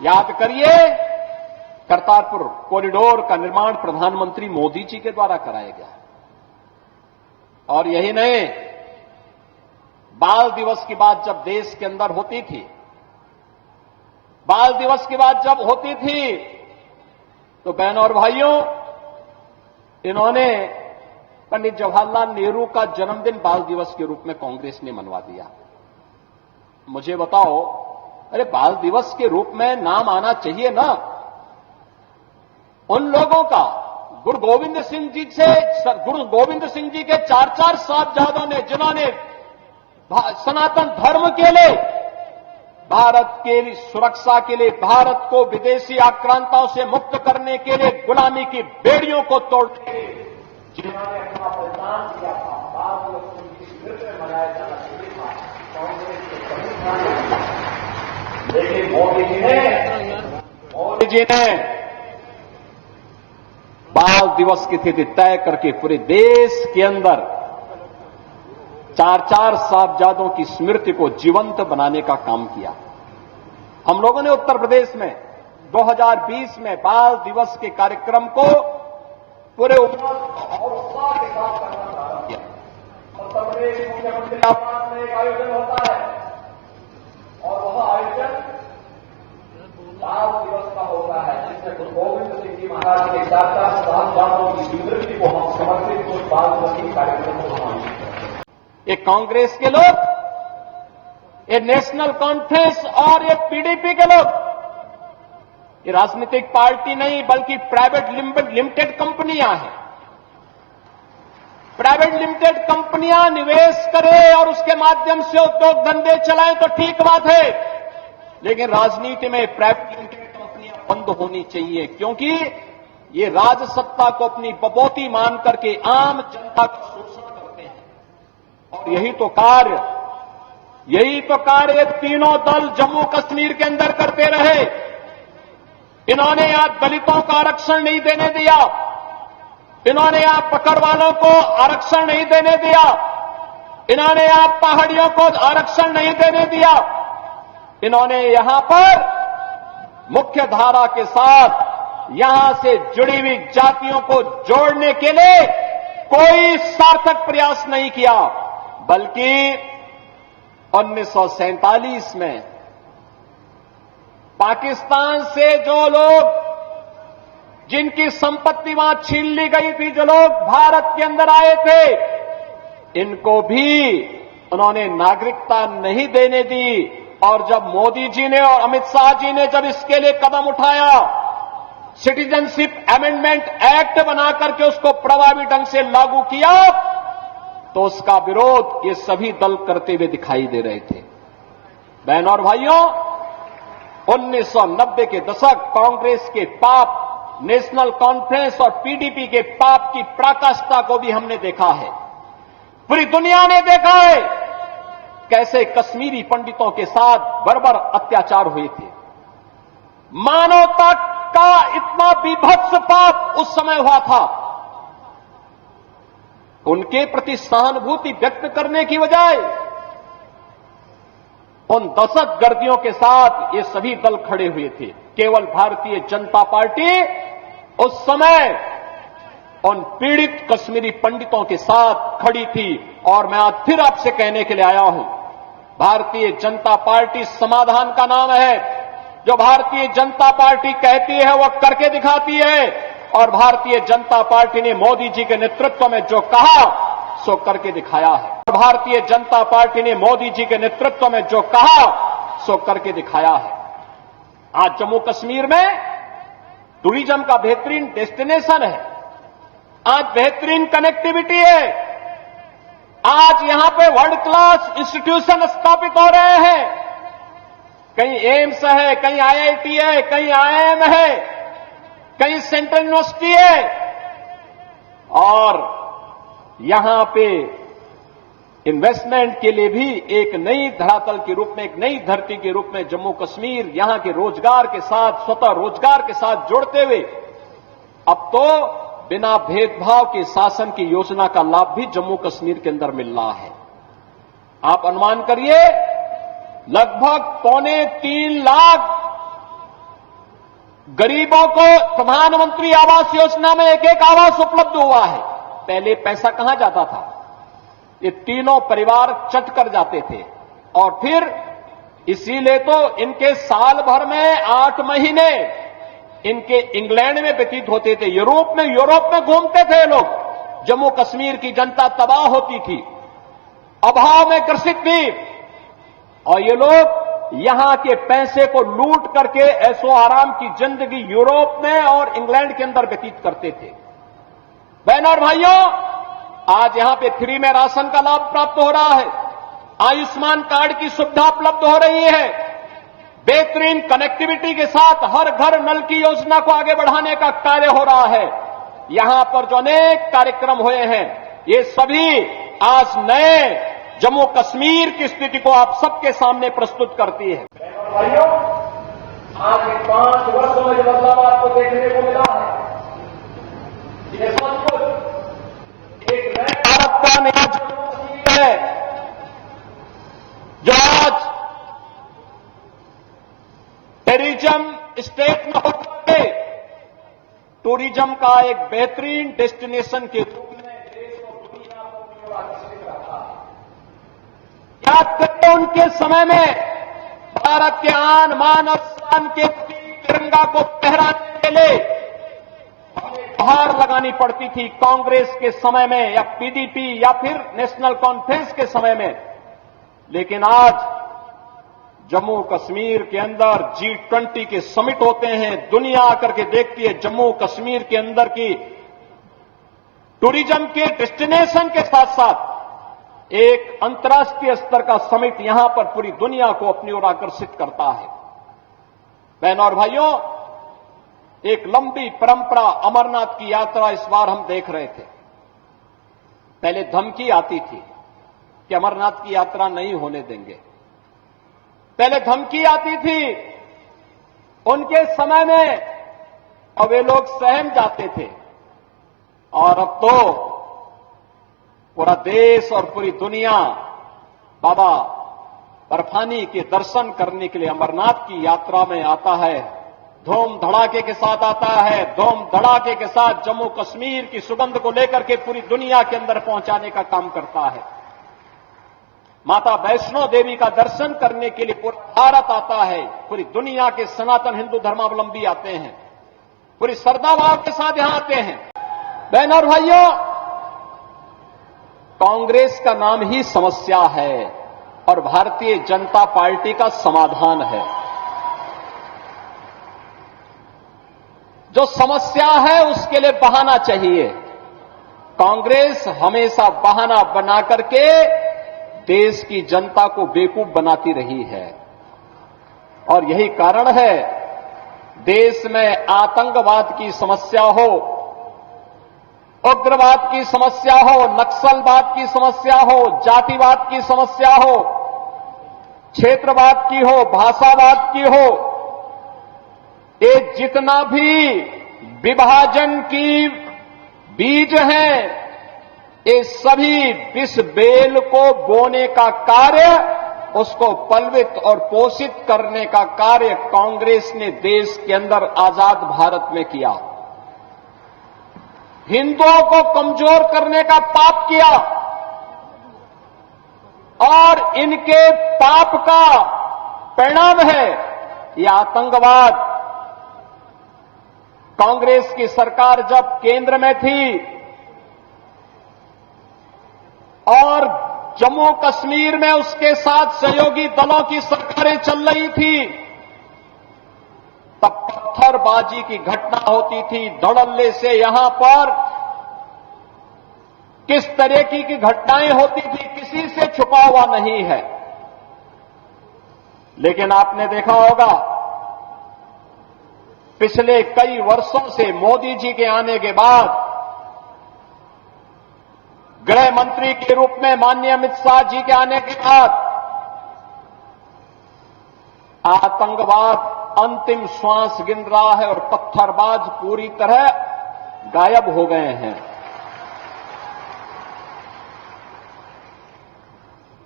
याद करिए, करतारपुर कॉरिडोर का निर्माण प्रधानमंत्री मोदी जी के द्वारा कराया गया। और यही नहीं, बाल दिवस की बात जब देश के अंदर होती थी, बाल दिवस की बात जब होती थी, तो बहनों और भाइयों, इन्होंने पंडित जवाहरलाल नेहरू का जन्मदिन बाल दिवस के रूप में कांग्रेस ने मनवा दिया। मुझे बताओ, अरे बाल दिवस के रूप में नाम आना चाहिए ना उन लोगों का। गुरु गोविंद सिंह जी के 4 साहबजादों ने, जिन्होंने सनातन धर्म के लिए, भारत के सुरक्षा के लिए, भारत को विदेशी आक्रांताओं से मुक्त करने के लिए, गुलामी की बेड़ियों को तोड़ने के लिए जिन्होंने अपना बलिदान दिया था, बाल दिवस उनकी स्मृति में मनाया जाना चाहिए था। कांग्रेस के प्रमुख, लेकिन मोदी जी ने बाल दिवस की तिथि तय करके पूरे देश के अंदर 4 साहबजादों की स्मृति को जीवंत बनाने का काम किया। हम लोगों ने उत्तर प्रदेश में 2020 में बाल दिवस के कार्यक्रम को पूरे उमंग और उत्साह के साथ करना प्रारंभ किया। उत्तर प्रदेश मुख्यमंत्री आवास में एक आयोजन होता है और वह आयोजन बाल दिवस का होता है, जिसमें गुरु गोविंद सिंह जी महाराज के 4 साहबजादों की स्मृति को हम समर्पित उस बाल दिवस के कार्यक्रम को हम ये कांग्रेस के लोग, ये नेशनल कॉन्फ्रेंस और ये पीडीपी के लोग, ये राजनीतिक पार्टी नहीं बल्कि प्राइवेट लिमिटेड कंपनियां हैं। प्राइवेट लिमिटेड कंपनियां निवेश करें और उसके माध्यम से उद्योग धंधे चलाएं तो ठीक बात है, लेकिन राजनीति में प्राइवेट लिमिटेड कंपनियां बंद होनी चाहिए, क्योंकि ये राजसत्ता को अपनी बपौती मान करके आम जनता का शोषण करते हैं। और यही तो कार्य तीनों दल जम्मू कश्मीर के अंदर करते रहे। इन्होंने यहां दलितों का आरक्षण नहीं देने दिया, इन्होंने यहां पकड़वालों को आरक्षण नहीं देने दिया, इन्होंने यहां पहाड़ियों को आरक्षण नहीं देने दिया, इन्होंने यहां पर मुख्य धारा के साथ यहां से जुड़ी हुई जातियों को जोड़ने के लिए कोई सार्थक प्रयास नहीं किया, बल्कि 1947 में पाकिस्तान से जो लोग, जिनकी संपत्ति वहां छीन ली गई थी, जो लोग भारत के अंदर आए थे, इनको भी उन्होंने नागरिकता नहीं देने दी। और जब मोदी जी ने और अमित शाह जी ने जब इसके लिए कदम उठाया, सिटीजनशिप अमेंडमेंट एक्ट बनाकर के उसको प्रभावी ढंग से लागू किया, तो उसका विरोध ये सभी दल करते हुए दिखाई दे रहे थे। बहनों और भाइयों, 1990 के दशक कांग्रेस के पाप, नेशनल कॉन्फ्रेंस और पीडीपी के पाप की पराकाष्ठा को भी हमने देखा है। पूरी दुनिया ने देखा है कैसे कश्मीरी पंडितों के साथ बर्बर अत्याचार हुए थे। मानवता का इतना बीभत्स पाप उस समय हुआ था। उनके प्रति सहानुभूति व्यक्त करने की बजाय उन दहशतगर्दियों के साथ ये सभी दल खड़े हुए थे। केवल भारतीय जनता पार्टी उस समय उन पीड़ित कश्मीरी पंडितों के साथ खड़ी थी। और मैं आज फिर आपसे कहने के लिए आया हूं, भारतीय जनता पार्टी समाधान का नाम है। जो भारतीय जनता पार्टी कहती है वह करके दिखाती है, और भारतीय जनता पार्टी ने मोदी जी के नेतृत्व में जो कहा सो करके दिखाया है। भारतीय जनता पार्टी ने मोदी जी के नेतृत्व में जो कहा सो करके दिखाया है। आज जम्मू कश्मीर में टूरिज्म का बेहतरीन डेस्टिनेशन है, आज बेहतरीन कनेक्टिविटी है, आज यहां पे वर्ल्ड क्लास इंस्टीट्यूशन स्थापित हो रहे हैं। कहीं एम्स है, कहीं आईआईटी है, कहीं आईआईएम है, कहीं सेंट्रल यूनिवर्सिटी है, और यहां पे इन्वेस्टमेंट के लिए भी एक नई धरातल के रूप में, एक नई धरती के रूप में जम्मू कश्मीर यहां के रोजगार के साथ, स्वतः रोजगार के साथ जोड़ते हुए अब तो बिना भेदभाव के शासन की योजना का लाभ भी जम्मू कश्मीर के अंदर मिल रहा है। आप अनुमान करिए, लगभग 2.25 लाख गरीबों को प्रधानमंत्री आवास योजना में एक एक आवास उपलब्ध हुआ है। पहले पैसा कहां जाता था? ये तीनों परिवार चट कर जाते थे और फिर इसीलिए तो इनके साल भर में 8 महीने इनके इंग्लैंड में व्यतीत होते थे, यूरोप में घूमते थे लोग। जम्मू कश्मीर की जनता तबाह होती थी, अभाव में ग्रसित थी और ये लोग यहां के पैसे को लूट करके ऐशो आराम की जिंदगी यूरोप में और इंग्लैंड के अंदर व्यतीत करते थे। बहनों और भाइयों, आज यहां पे फ्री में राशन का लाभ प्राप्त हो रहा है, आयुष्मान कार्ड की सुविधा उपलब्ध हो रही है, बेहतरीन कनेक्टिविटी के साथ हर घर नल की योजना को आगे बढ़ाने का कार्य हो रहा है। यहां पर जो अनेक कार्यक्रम हुए हैं, ये सभी आज नए जम्मू कश्मीर की स्थिति को आप सबके सामने प्रस्तुत करती है। भाइयों, आज 5 वर्षों में जो बदलाव आपको देखने को मिला है, ये सचमुच एक नए भारत का नया जम्मू कश्मीर है, जो आज टूरिज्म स्टेट में होकर टूरिज्म का एक बेहतरीन डेस्टिनेशन के रूप में देश और दुनिया को आकर्षित रखा है। याद करें, उनके समय में भारत के आन मान और शान के तिरंगा को फहराने के लिए गुहार लगानी पड़ती थी कांग्रेस के समय में या पीडीपी या फिर नेशनल कॉन्फ्रेंस के समय में। लेकिन आज जम्मू कश्मीर के अंदर G20 के समिट होते हैं, दुनिया आकर के देखती है जम्मू कश्मीर के अंदर की टूरिज्म के डेस्टिनेशन के साथ साथ एक अंतर्राष्ट्रीय स्तर का समिट यहां पर पूरी दुनिया को अपनी ओर आकर्षित करता है। बहनों और भाइयों, एक लंबी परंपरा अमरनाथ की यात्रा इस बार हम देख रहे थे। पहले धमकी आती थी कि अमरनाथ की यात्रा नहीं होने देंगे, पहले धमकी आती थी उनके समय में और वे लोग सहम जाते थे, और अब तो पूरा देश और पूरी दुनिया बाबा बर्फानी के दर्शन करने के लिए अमरनाथ की यात्रा में आता है। धूम धड़ाके के साथ आता है, धूम धड़ाके के साथ जम्मू कश्मीर की सुगंध को लेकर के पूरी दुनिया के अंदर पहुंचाने का काम करता है। माता वैष्णो देवी का दर्शन करने के लिए पूरा भारत आता है, पूरी दुनिया के सनातन हिंदू धर्मावलंबी आते हैं, पूरी श्रद्धा भाव के साथ यहां आते हैं। बहनों और भाइयों, कांग्रेस का नाम ही समस्या है और भारतीय जनता पार्टी का समाधान है। जो समस्या है उसके लिए बहाना चाहिए। कांग्रेस हमेशा बहाना बना करके देश की जनता को बेवकूफ बनाती रही है और यही कारण है देश में आतंकवाद की समस्या हो, उग्रवाद की समस्या हो, नक्सलवाद की समस्या हो, जातिवाद की समस्या हो, क्षेत्रवाद की हो, भाषावाद की हो, ये जितना भी विभाजन की बीज हैं, ये सभी विष बेल को बोने का कार्य, उसको पलवित और पोषित करने का कार्य कांग्रेस ने देश के अंदर आजाद भारत में किया। हिंदुओं को कमजोर करने का पाप किया और इनके पाप का परिणाम है ये आतंकवाद। कांग्रेस की सरकार जब केंद्र में थी और जम्मू कश्मीर में उसके साथ सहयोगी दलों की सरकारें चल रही थी, तब पत्थरबाजी की घटना होती थी। धड़ल्ले से यहां पर किस तरह की घटनाएं होती थी किसी से छुपा हुआ नहीं है। लेकिन आपने देखा होगा पिछले कई वर्षों से मोदी जी के आने के बाद गृह मंत्री के रूप में माननीय अमित शाह जी के आने के बाद आतंकवाद अंतिम श्वास गिन रहा है और पत्थरबाज पूरी तरह गायब हो गए हैं।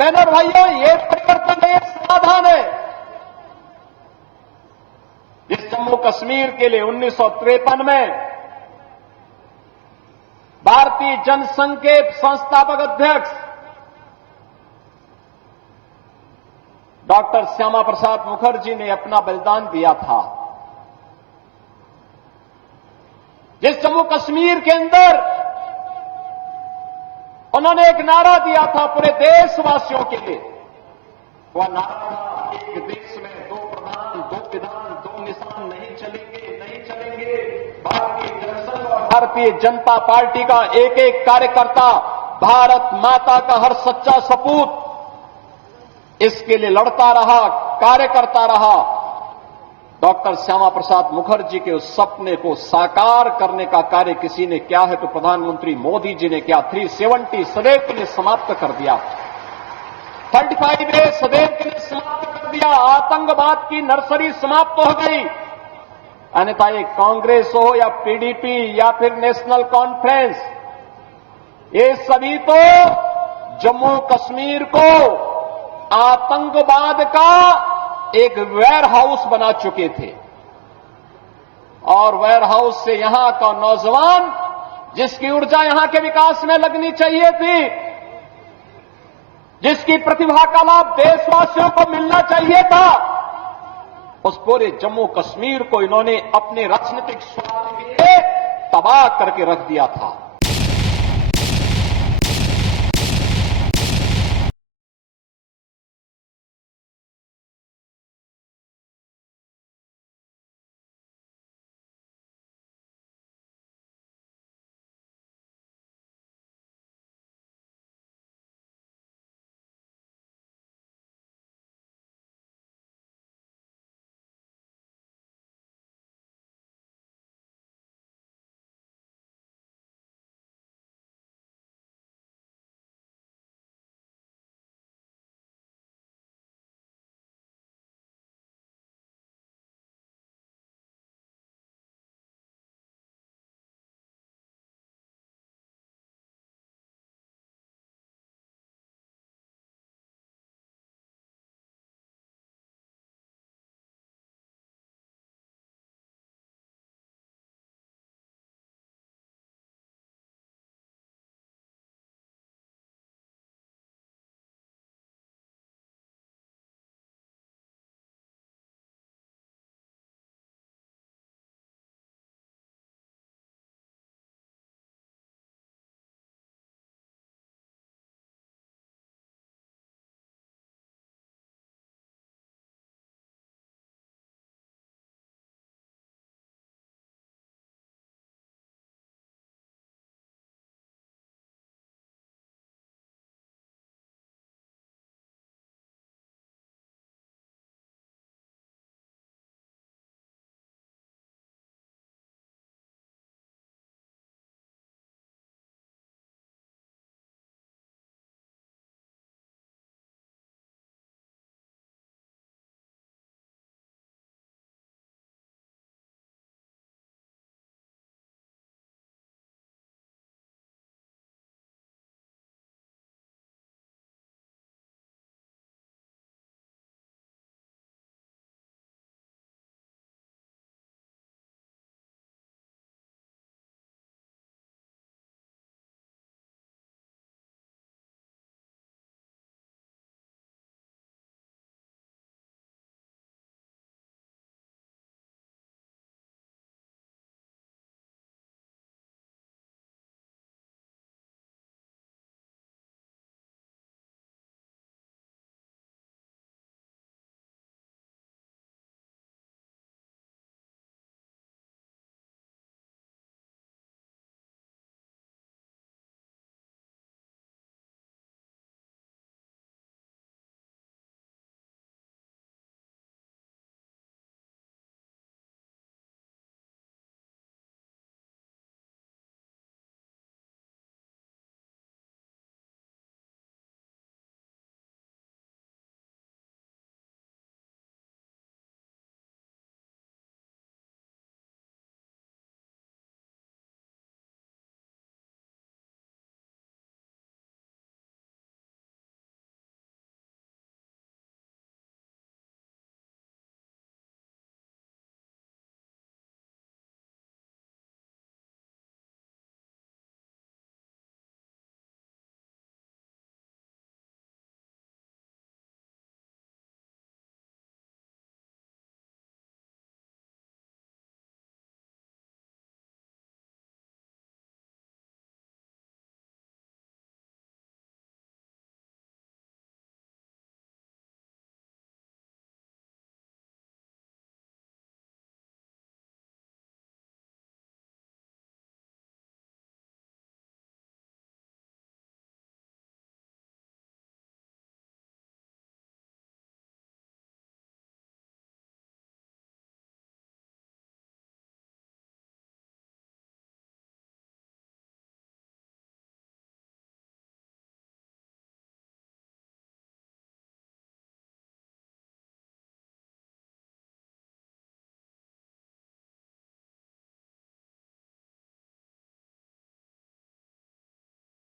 बहनों और भाइयों, ये परिवर्तन है, समाधान है। जिस जम्मू कश्मीर के लिए 1953 में भारतीय जनसंघ के संस्थापक अध्यक्ष डॉक्टर श्यामा प्रसाद मुखर्जी ने अपना बलिदान दिया था, जिस जम्मू कश्मीर के अंदर उन्होंने एक नारा दिया था पूरे देशवासियों के लिए, वह नारा था, एक देश में दो प्रधान, दो विधान, दो निशान नहीं चलेंगे, नहीं चलेंगे। भारतीय जनसंघ और भारतीय जनता पार्टी का एक एक कार्यकर्ता भारत माता का हर सच्चा सपूत इसके लिए लड़ता रहा, कार्य करता रहा। डॉक्टर श्यामा प्रसाद मुखर्जी के उस सपने को साकार करने का कार्य किसी ने किया है तो प्रधानमंत्री मोदी जी ने किया। 370 सदैव के लिए समाप्त कर दिया, 35 डेज सदैव के लिए समाप्त कर दिया। आतंकवाद की नर्सरी समाप्त हो गई। अन्यथा ये कांग्रेस हो या पीडीपी या फिर नेशनल कॉन्फ्रेंस, ये सभी तो जम्मू कश्मीर को आतंकवाद का एक वेयर हाउस बना चुके थे, और वेयर हाउस से यहां का नौजवान जिसकी ऊर्जा यहां के विकास में लगनी चाहिए थी, जिसकी प्रतिभा का लाभ देशवासियों को मिलना चाहिए था, उस पूरे जम्मू कश्मीर को इन्होंने अपने राजनीतिक स्वार्थ के लिए तबाह करके रख दिया था।